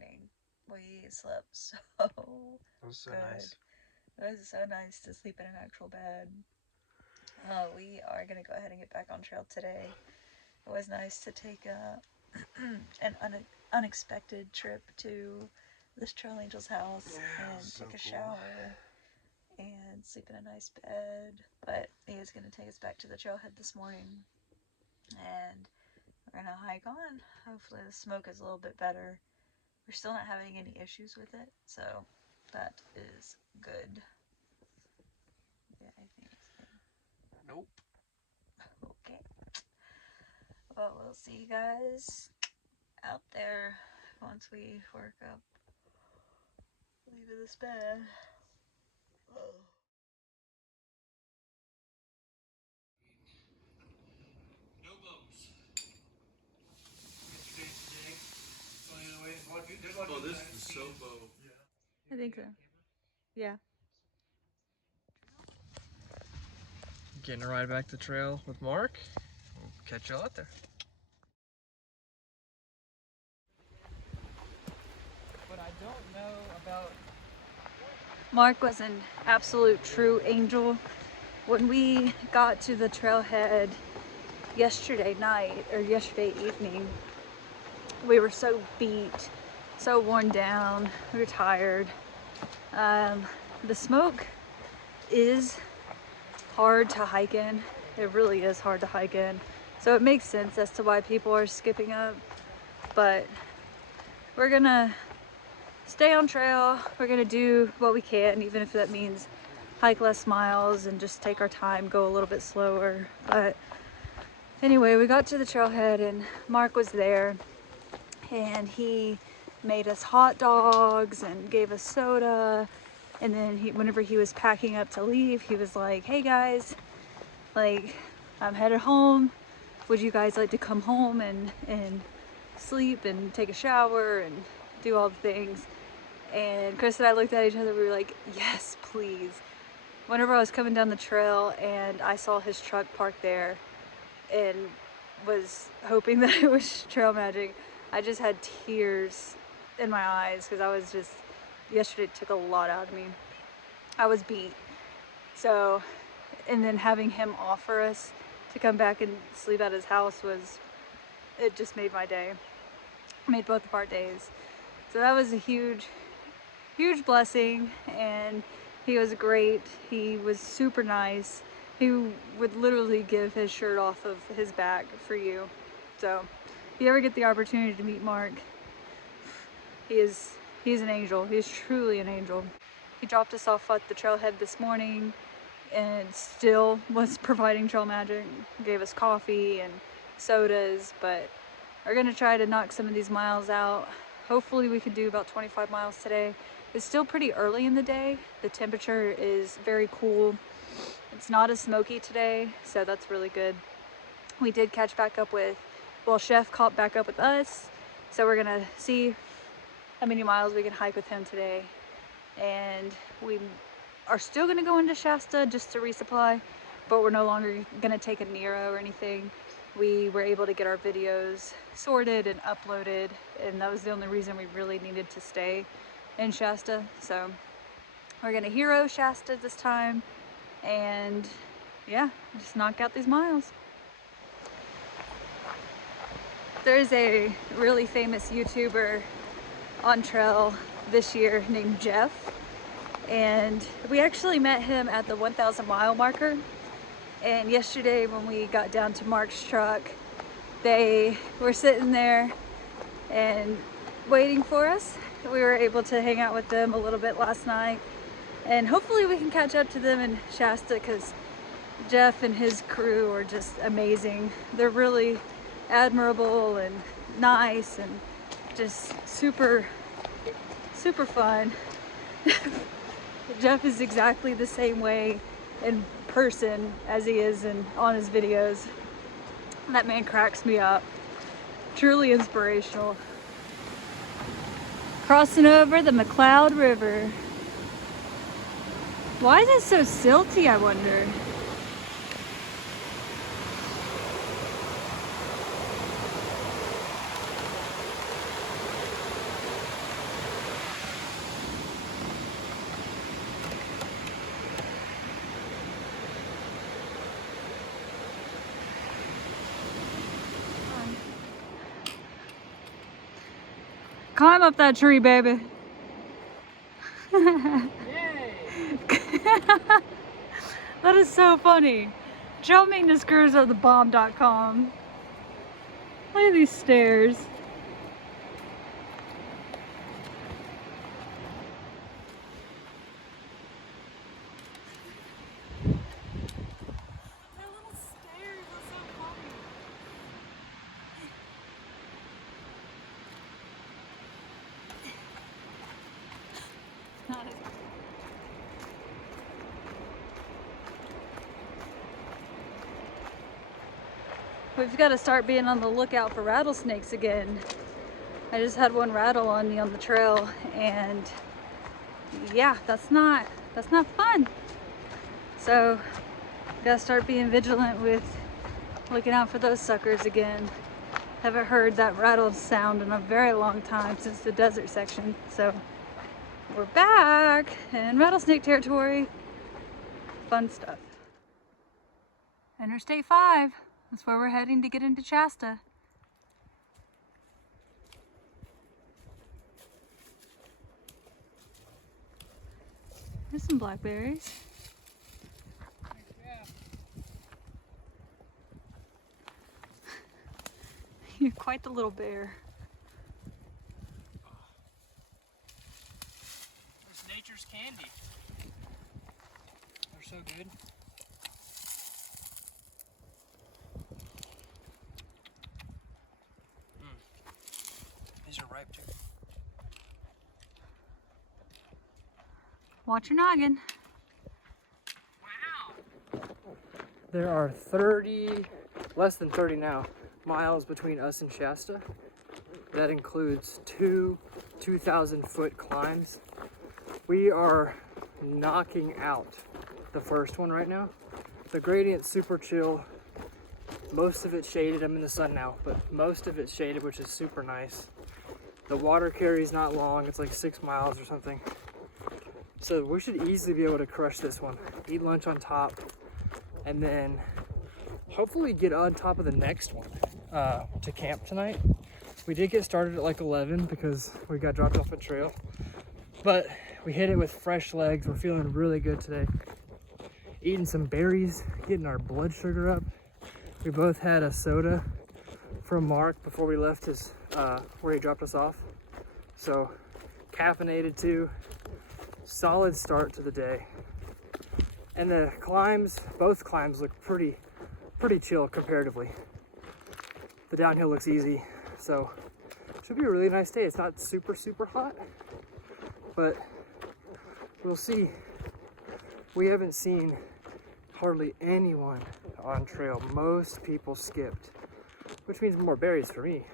morning. We slept so That was so good. nice. It was so nice to sleep in an actual bed. We are gonna go ahead and get back on trail today. It was nice to take an unexpected trip to this trail angel's house and So take a cool. shower and sleep in a nice bed. But he is gonna take us back to the trailhead this morning, and we're gonna hike on. Hopefully the smoke is a little bit better. We're still not having any issues with it, so that is good. Yeah, I think so. Nope. Okay. Well, we'll see you guys out there once we work up. Leave this bed. Oh. No bows. Oh, this is so bow. I think so. Yeah. Getting a ride back to trail with Mark. We'll catch y'all out there. What I don't know about Mark was an absolute true angel. When we got to the trailhead yesterday night or yesterday evening, we were so beat, so worn down, we were tired. The smoke is hard to hike in. It really is hard to hike in. So it makes sense as to why people are skipping up. But we're gonna stay on trail. We're gonna do what we can, even if that means hike less miles and just take our time, go a little bit slower. But anyway, we got to the trailhead and Mark was there, and he made us hot dogs and gave us soda. And then whenever he was packing up to leave, he was like, hey guys, like, I'm headed home. Would you guys like to come home and sleep and take a shower and do all the things? And Chris and I looked at each other, we were like, yes, please. Whenever I was coming down the trail and I saw his truck parked there and was hoping that it was Trail Magic, I just had tears in my eyes because I was just, yesterday took a lot out of me. I was beat. So, and then having him offer us to come back and sleep at his house it just made my day. It made both of our days. So that was a huge blessing, and he was great. He was super nice. He would literally give his shirt off of his back for you. So if you ever get the opportunity to meet Mark, he's an angel. He's truly an angel. He dropped us off at the trailhead this morning and still was providing trail magic. Gave us coffee and sodas, but we're gonna try to knock some of these miles out. Hopefully we can do about 25 miles today. It's still pretty early in the day. The temperature is very cool. It's not as smoky today, so that's really good. We did catch back up with, well, Chef caught back up with us, so we're gonna see how many miles we can hike with him today. And we are still gonna go into Shasta just to resupply, but we're no longer gonna take a Nero or anything. We were able to get our videos sorted and uploaded, and that was the only reason we really needed to stay in Shasta. So we're gonna hero Shasta this time, and yeah, just knock out these miles. There's a really famous YouTuber on trail this year named Jeff, and we actually met him at the 1,000 mile marker. And yesterday when we got down to Mark's truck, they were sitting there and waiting for us. We were able to hang out with them a little bit last night, and hopefully we can catch up to them in Shasta, because Jeff and his crew are just amazing. They're really admirable and nice and just super fun. Jeff is exactly the same way in person as he is on his videos. That man cracks me up. Truly inspirational. Crossing over the McCloud River. Why is it so silty, I wonder? Climb up that tree, baby. Yay! That is so funny. Trail maintenance crews are the bomb.com. Look at these stairs. We've got to start being on the lookout for rattlesnakes again. I just had one rattle on me on the trail, and yeah, that's not fun. So gotta start being vigilant with looking out for those suckers again. Haven't heard that rattle sound in a very long time, since the desert section. So we're back in rattlesnake territory. Fun stuff. Interstate 5. That's where we're heading to get into Shasta. There's some blackberries. Yeah. You're quite the little bear. It's nature's candy. They're so good. These are ripe too. Watch your noggin. Wow! There are 30, less than 30 now, miles between us and Shasta. That includes two 2,000-foot climbs. We are knocking out the first one right now. The gradient's super chill. Most of it's shaded. I'm in the sun now, but most of it's shaded, which is super nice. The water carry's not long. It's like 6 miles or something. So we should easily be able to crush this one. Eat lunch on top, and then hopefully get on top of the next one to camp tonight. We did get started at like 11 because we got dropped off a trail, but we hit it with fresh legs. We're feeling really good today. Eating some berries, getting our blood sugar up. We both had a soda from Mark before we left his where he dropped us off. So caffeinated too. Solid start to the day. And the climbs, both climbs look pretty chill comparatively. The downhill looks easy, so should be a really nice day. It's not super hot, but we'll see. We haven't seen hardly anyone on trail. Most people skipped, which means more berries for me,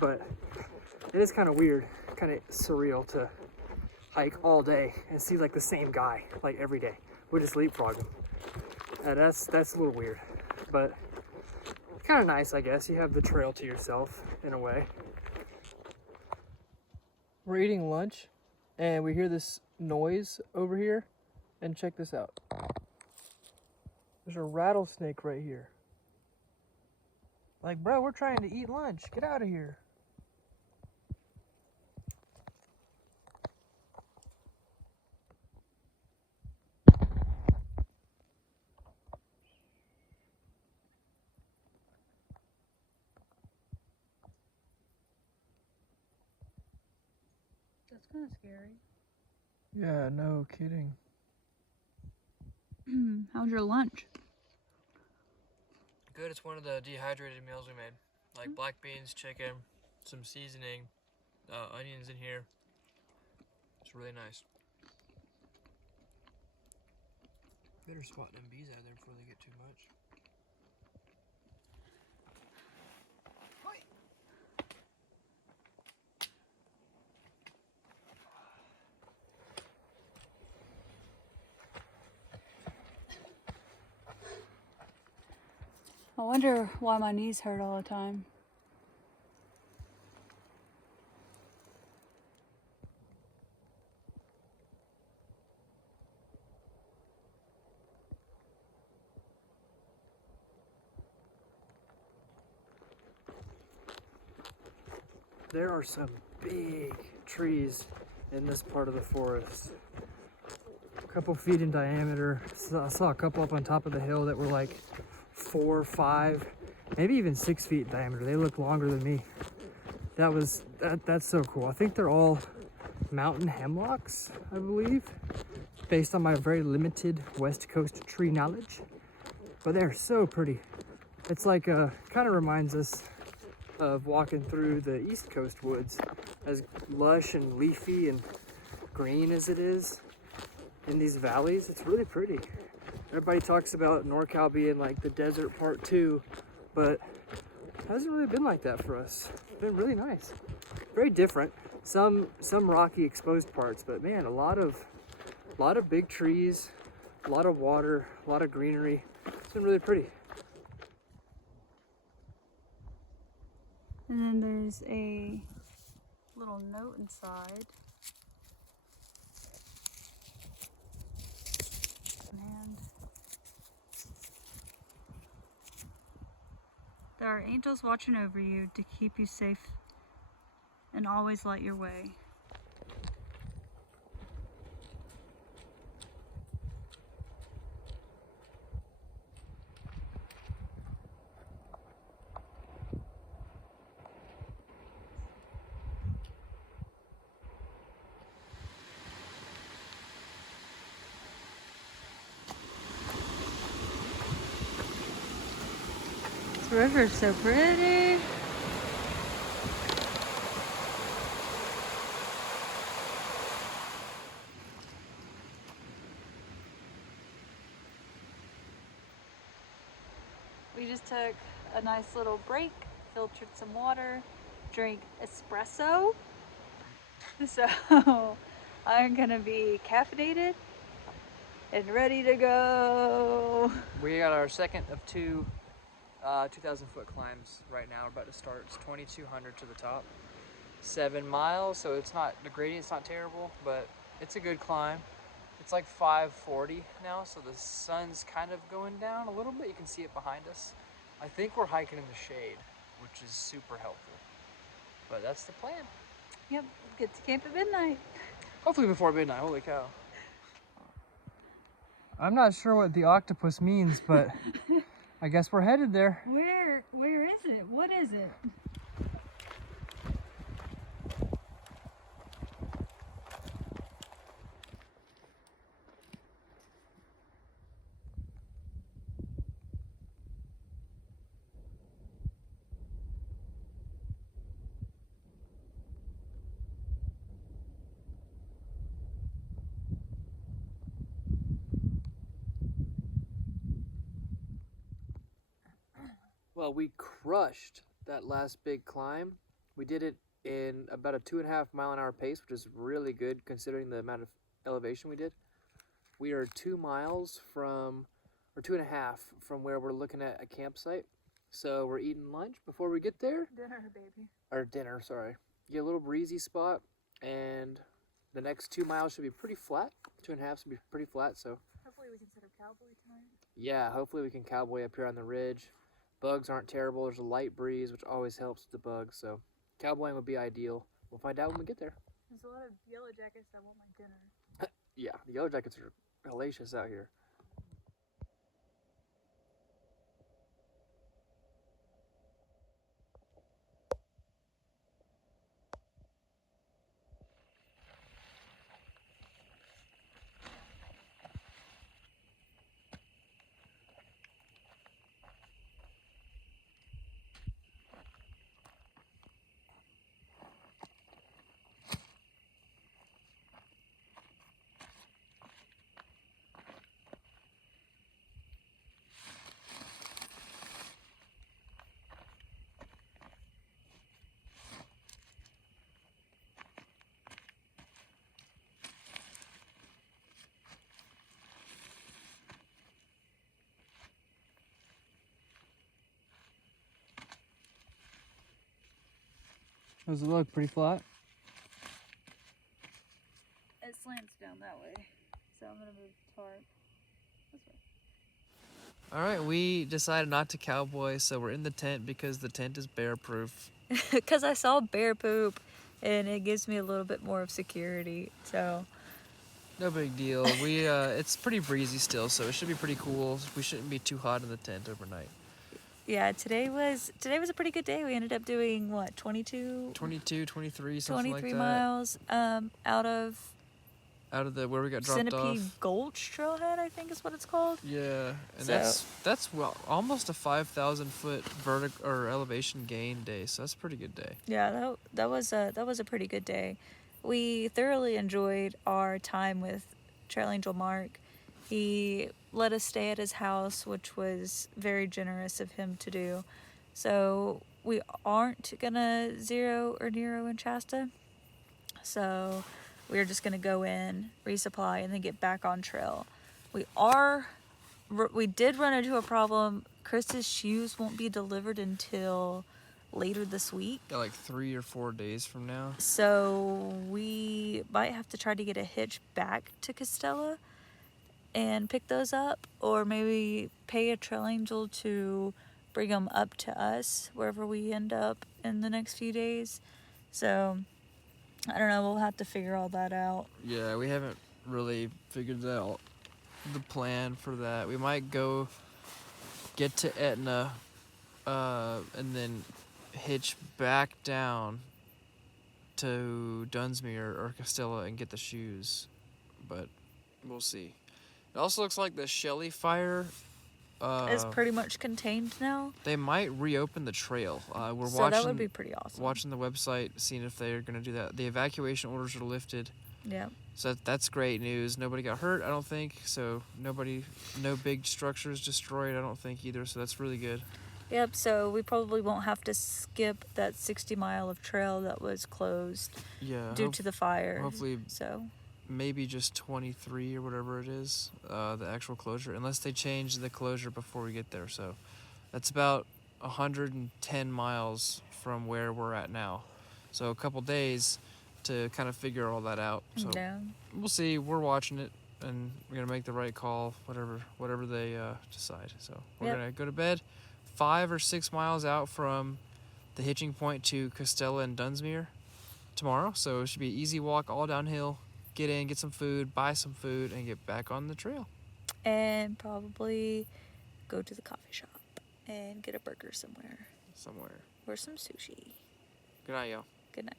but it is kind of weird, kind of surreal to hike all day and see like the same guy like every day. We just leapfrog him. That's a little weird, but kind of nice, I guess. You have the trail to yourself in a way. We're eating lunch and we hear this noise over here, and check this out. There's a rattlesnake right here. Like, bro, we're trying to eat lunch. Get out of here. That's kind of scary. Yeah, no kidding. How's your lunch? Good. It's one of the dehydrated meals we made. Like black beans, chicken, some seasoning, onions in here. It's really nice. Better swat them bees out of there before they get too much. I wonder why my knees hurt all the time. There are some big trees in this part of the forest. A couple feet in diameter. So I saw a couple up on top of the hill that were like 4, 5, maybe even 6 feet in diameter. They look longer than me. That's so cool. I think they're all mountain hemlocks, I believe, based on my very limited West Coast tree knowledge. But they're so pretty. It's like kind of reminds us of walking through the East Coast woods, as lush and leafy and green as it is in these valleys. It's really pretty. Everybody talks about NorCal being like the desert part 2, but it hasn't really been like that for us. It's been really nice. Very different. Some rocky exposed parts, but man, a lot of big trees, a lot of water, a lot of greenery. It's been really pretty. And then there's a little note inside. And there are angels watching over you to keep you safe and always light your way. This river's so pretty. We just took a nice little break, filtered some water, drank espresso. So I'm gonna be caffeinated and ready to go. We got our second of two 2,000 foot climbs right now. We're about to start. It's 2,200 to the top. 7 miles, so it's not, the gradient's not terrible, but it's a good climb. It's like 5:40 now, so the sun's kind of going down a little bit. You can see it behind us. I think we're hiking in the shade, which is super helpful. But that's the plan. Yep, get to camp at midnight. Hopefully before midnight, holy cow. I'm not sure what the octopus means, but I guess we're headed there. Where is it? What is it? Well, we crushed that last big climb. We did it in about a 2.5 mile an hour pace, which is really good considering the amount of elevation we did. We are 2 miles from, or 2.5 from where we're looking at a campsite. So we're eating lunch before we get there. Dinner, baby. Or dinner, sorry. Get a little breezy spot, and the next 2 miles should be pretty flat. 2.5 should be pretty flat, so. Hopefully we can set up cowboy time. Yeah, hopefully we can cowboy up here on the ridge. Bugs aren't terrible. There's a light breeze, which always helps with the bugs, so cowboying would be ideal. We'll find out when we get there. There's a lot of yellow jackets that want my dinner. Yeah, the yellow jackets are hellacious out here. Does it look pretty flat? It slants down that way, so I'm gonna move the tarp this way. All right, we decided not to cowboy, so we're in the tent because the tent is bear proof. Because I saw bear poop and it gives me a little bit more of security. So No big deal. We it's pretty breezy still, so it should be pretty cool. We shouldn't be too hot in the tent overnight. yeah, today was a pretty good day. We ended up doing what, 22, 22, 23, something 23 like that. miles out of Out of the where we got dropped Centipede off. Gulch Trailhead, I think is what it's called. Yeah, and So- that's well almost a 5,000 foot vertical or elevation gain day, so that's a pretty good day. Yeah, that was a pretty good day. We thoroughly enjoyed our time with Trail Angel Mark. He let us stay at his house, which was very generous of him to do. So we aren't gonna zero or Nero in Shasta. So we're just gonna go in, resupply, and then get back on trail. We did run into a problem. Chris's shoes won't be delivered until later this week. Yeah, like 3 or 4 days from now. So we might have to try to get a hitch back to Costella and pick those up, or maybe pay a Trail Angel to bring them up to us wherever we end up in the next few days. So I don't know. We'll have to figure all that out. Yeah, we haven't really figured out the plan for that. We might go get to Etna, and then hitch back down to Dunsmuir or Costella and get the shoes, but we'll see. It also looks like the Shelley fire It's pretty much contained now. they might reopen the trail. We're So watching that would be pretty awesome. watching the website, seeing if they're going to do that. The evacuation orders are lifted. Yeah. So that's great news. Nobody got hurt, I don't think. So no big structures destroyed, I don't think either. So that's really good. Yep. So we probably won't have to skip that 60 mile of trail that was closed Yeah. due to the fire. Hopefully, So maybe just 23 or whatever it is, the actual closure, unless they change the closure before we get there. So that's about 110 miles from where we're at now. So a couple days to kind of figure all that out. So yeah. we'll see. We're watching it, and we're gonna make the right call, whatever they decide. So we're Yep. gonna go to bed 5 or 6 miles out from the hitching point to Costella and Dunsmuir tomorrow. So it should be an easy walk all downhill. Get in, get some food, buy some food, and get back on the trail. And probably go to the coffee shop and get a burger somewhere Somewhere. or some sushi. Good night, y'all. Good night.